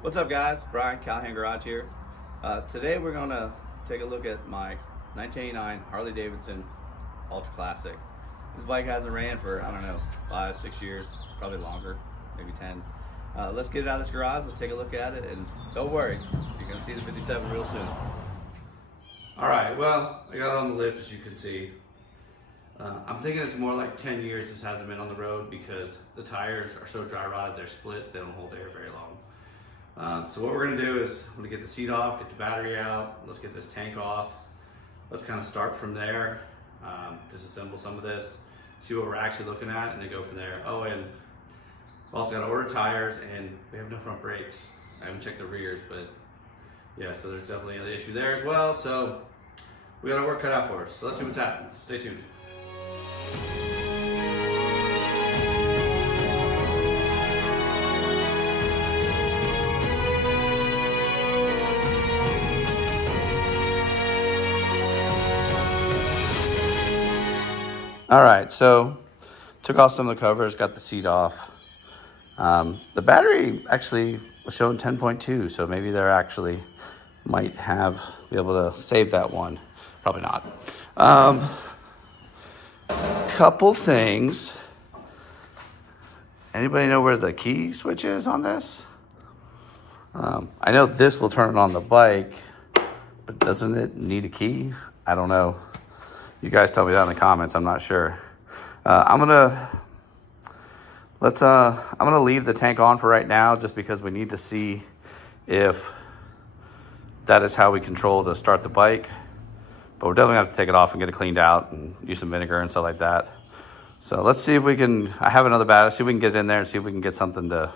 What's up, guys? Brian, Callahan Garage here. Today we're going to take a look at my 1989 Harley Davidson Ultra Classic. This bike hasn't ran for, I don't know, 5-6 years, probably longer, maybe 10. Let's get it out of this garage, let's take a look at it, and don't worry, you're going to see the 57 real soon. Alright, well, I got it on the lift, as you can see. I'm thinking it's more like 10 years this hasn't been on the road because the tires are so dry rotted, they're split, they don't hold air very long. So what we're going to do is I'm going to get the seat off, get the battery out, let's get this tank off. Let's kind of start from there, disassemble some of this, see what we're actually looking at, and then go from there. Oh, and also got to order tires, and we have no front brakes. I haven't checked the rears, but yeah, so there's definitely an issue there as well. So we got our work cut out for us. So let's see what's happening. Stay tuned. All right, so took off some of the covers, got the seat off. The battery actually was showing 10.2, so maybe they're actually might be able to save that one. Probably not. Couple things. Anybody know where the key switch is on this? I know this will turn it on the bike, but doesn't it need a key? I don't know. You guys tell me that in the comments. I'm not sure. I'm gonna leave the tank on for right now, just because we need to see if that is how we control to start the bike. But we're definitely gonna have to take it off and get it cleaned out and use some vinegar and stuff like that. So let's see if we can. I have another battery. See if we can get it in there and see if we can get something to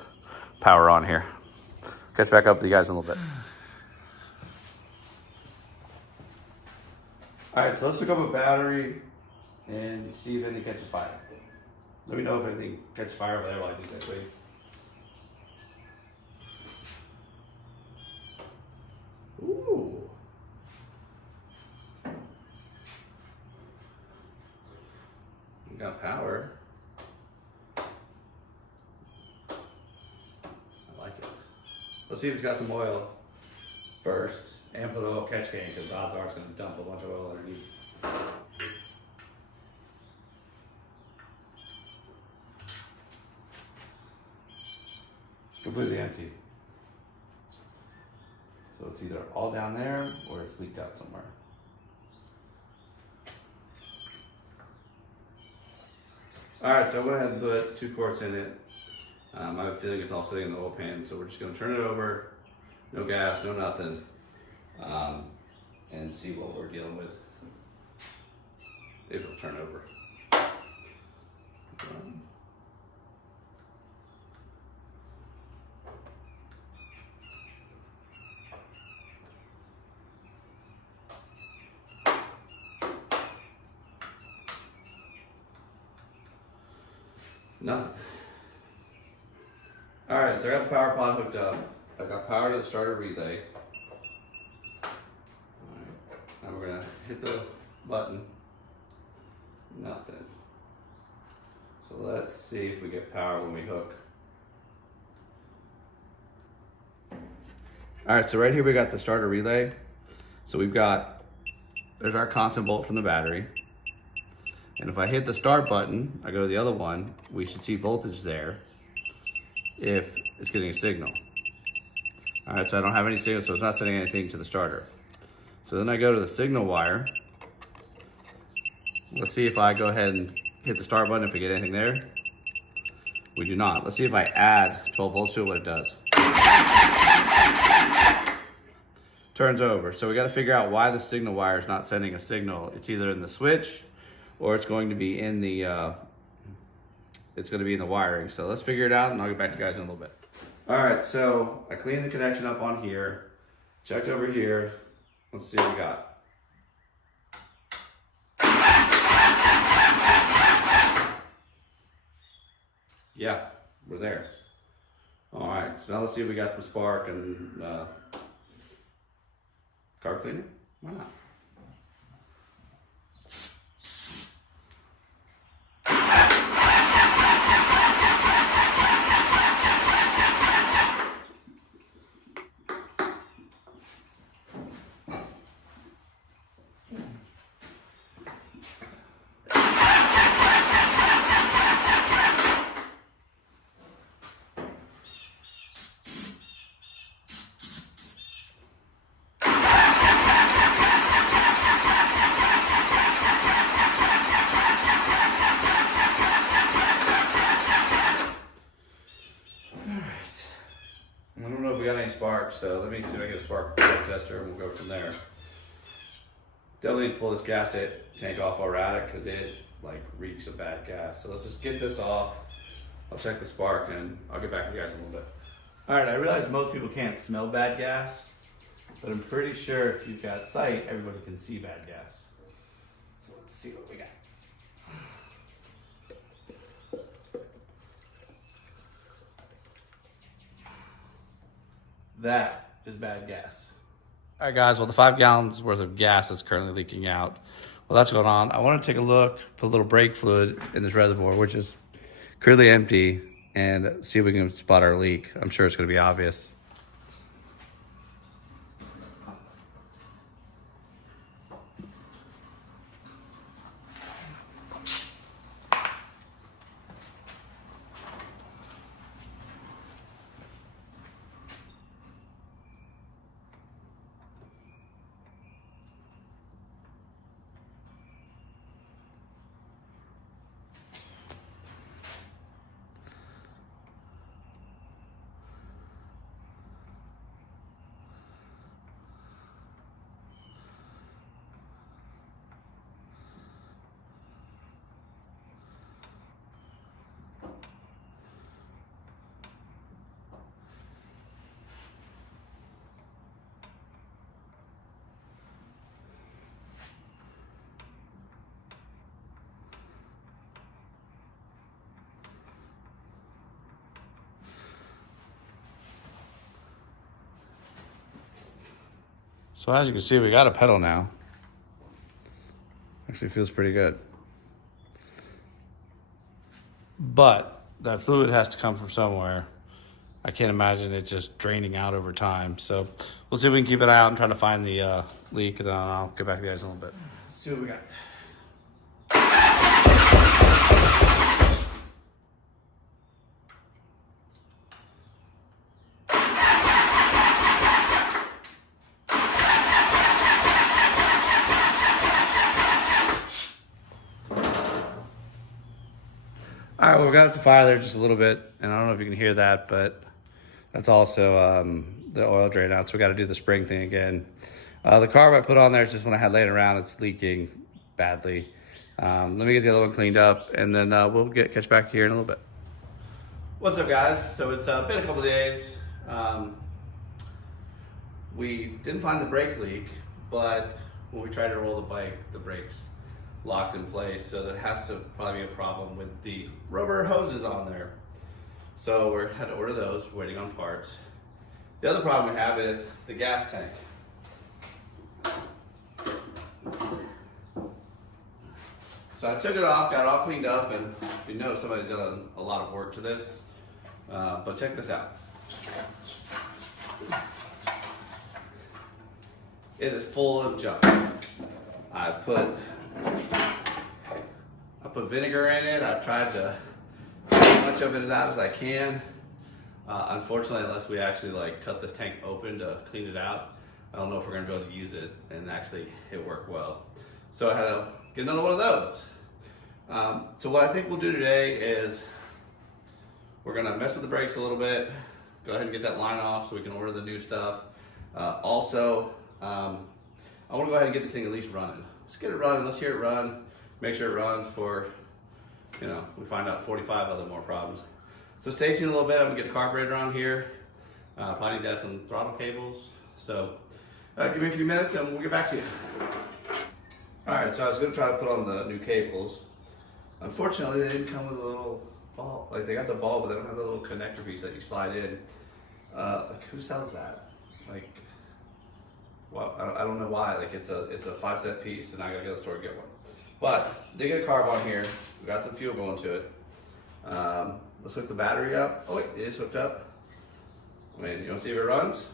power on here. Catch back up with you guys in a little bit. All right, so let's look up a battery and see if anything catches fire. Let me know if anything catches fire over there while I do that, please. Ooh. We got power. I like it. Let's see if it's got some oil first. And put an oil catch can, because odds are it's going to dump a bunch of oil underneath. Completely empty. So it's either all down there or it's leaked out somewhere. Alright, so I went ahead and put 2 quarts in it. I have a feeling it's all sitting in the oil pan, so we're just going to turn it over. No gas, no nothing. And see what we're dealing with, if it'll turn over. Nothing. All right, so I got the power pod hooked up. I've got power to the starter relay. Now we're gonna hit the button. Nothing. So let's see if we get power when we hook. All right, so right here we got the starter relay. So there's our constant volt from the battery. And if I hit the start button, I go to the other one, we should see voltage there if it's getting a signal. All right, so I don't have any signal, so it's not sending anything to the starter. So then I go to the signal wire. Let's see if I go ahead and hit the start button if we get anything there. We do not. Let's see if I add 12 volts to it, what it does. Turns over. So we got to figure out why the signal wire is not sending a signal. It's either in the switch or it's going to be in the wiring. So let's figure it out and I'll get back to you guys in a little bit. All right, so I cleaned the connection up on here, checked over here. Let's see what we got. Yeah, we're there. All right, so now let's see if we got some spark and carb cleaner. Why not? we got any sparks, so let me see if I get a spark tester and we'll go from there. Definitely need to pull this gas tank off while we're at it because it like reeks of bad gas. So let's just get this off. I'll check the spark and I'll get back to you guys in a little bit. All right, I realize most people can't smell bad gas, but I'm pretty sure if you've got sight, everybody can see bad gas. So let's see what we got. That is bad gas. All right, guys, well, the 5 gallons worth of gas is currently leaking out. Well, that's going on. I want to take a look, put a little brake fluid in this reservoir, which is currently empty, and see if we can spot our leak. I'm sure it's going to be obvious. So as you can see, we got a pedal now. Actually feels pretty good. But that fluid has to come from somewhere. I can't imagine it just draining out over time. So we'll see if we can keep an eye out and try to find the leak, and then I'll get back to you guys in a little bit. Let's see what we got. All right, well, we've got it to fire there just a little bit, and I don't know if you can hear that, but that's also the oil drain out, so we got to do the spring thing again. The carb I put on there is just when I had laying around, it's leaking badly. Let me get the other one cleaned up, and then we'll catch back here in a little bit. What's up, guys? So it's been a couple of days. We didn't find the brake leak, but when we tried to roll the bike, the brakes locked in place, so there has to probably be a problem with the rubber hoses on there. So we had to order those, waiting on parts. The other problem we have is the gas tank. So I took it off, got it all cleaned up, and you know somebody's done a lot of work to this. But check this out. It is full of junk. I put vinegar in it. I've tried to get as much of it out as I can. Unfortunately, unless we actually like cut this tank open to clean it out, I don't know if we're gonna be able to use it and actually it worked well. So I had to get another one of those. So what I think we'll do today is we're gonna mess with the brakes a little bit, go ahead and get that line off so we can order the new stuff. Also, I wanna go ahead and get this thing at least running. Let's get it running, let's hear it run, make sure it runs before, you know, we find out 45 other more problems. So stay tuned a little bit, I'm gonna get a carburetor on here. Probably need to add some throttle cables. So give me a few minutes and we'll get back to you. All right, so I was gonna try to put on the new cables. Unfortunately, they didn't come with a little ball. Like they got the ball, but they don't have the little connector piece that you slide in. Like who sells that? Like, well, I don't know why. Like it's a 5-cent piece, and I gotta go to the store and get one. But they get a carb on here. We got some fuel going to it. Let's hook the battery up. Oh wait, it is hooked up. I mean, you want to see if it runs?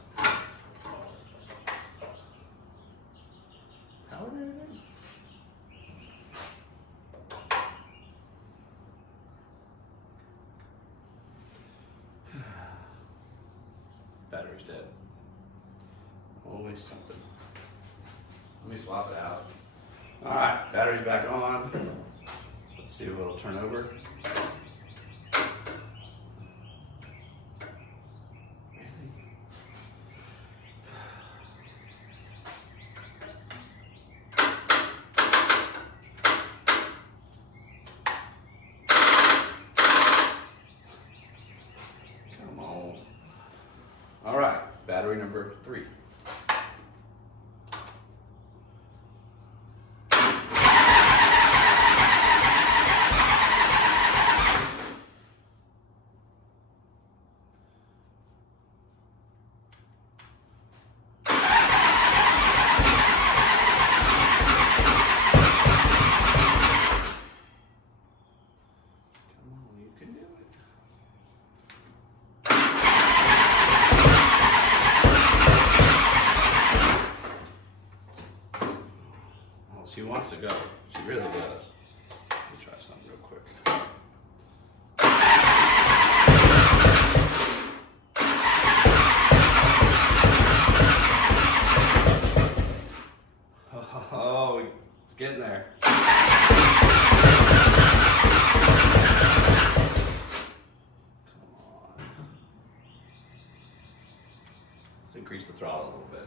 Power it in. Battery's dead. Always something. Let me swap it out. All right, battery's back on. Let's see if it'll turn over. All right, battery number 3. She wants to go. She really does. Let me try something real quick. Oh, it's getting there. Come on. Let's increase the throttle a little bit.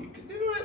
You can do it.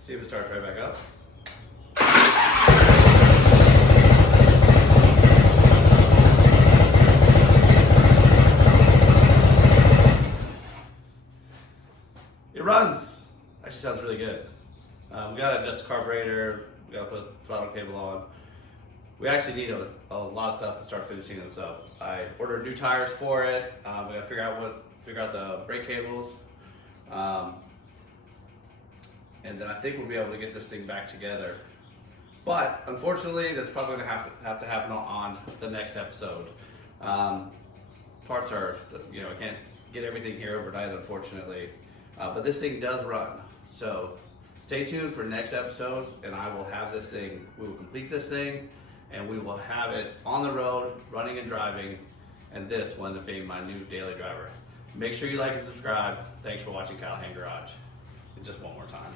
See if it starts right back up. It runs. Actually sounds really good. We gotta adjust the carburetor. We gotta put the throttle cable on. We actually need a lot of stuff to start finishing this up. I ordered new tires for it. We gotta figure out the brake cables. And then I think we'll be able to get this thing back together. But unfortunately, that's probably gonna have to happen on the next episode. Parts are, I can't get everything here overnight, unfortunately. But this thing does run. So stay tuned for next episode, and I will have this thing, we will complete this thing, and we will have it on the road, running and driving, and this will end up being my new daily driver. Make sure you like and subscribe. Thanks for watching Callahan Garage. And just one more time.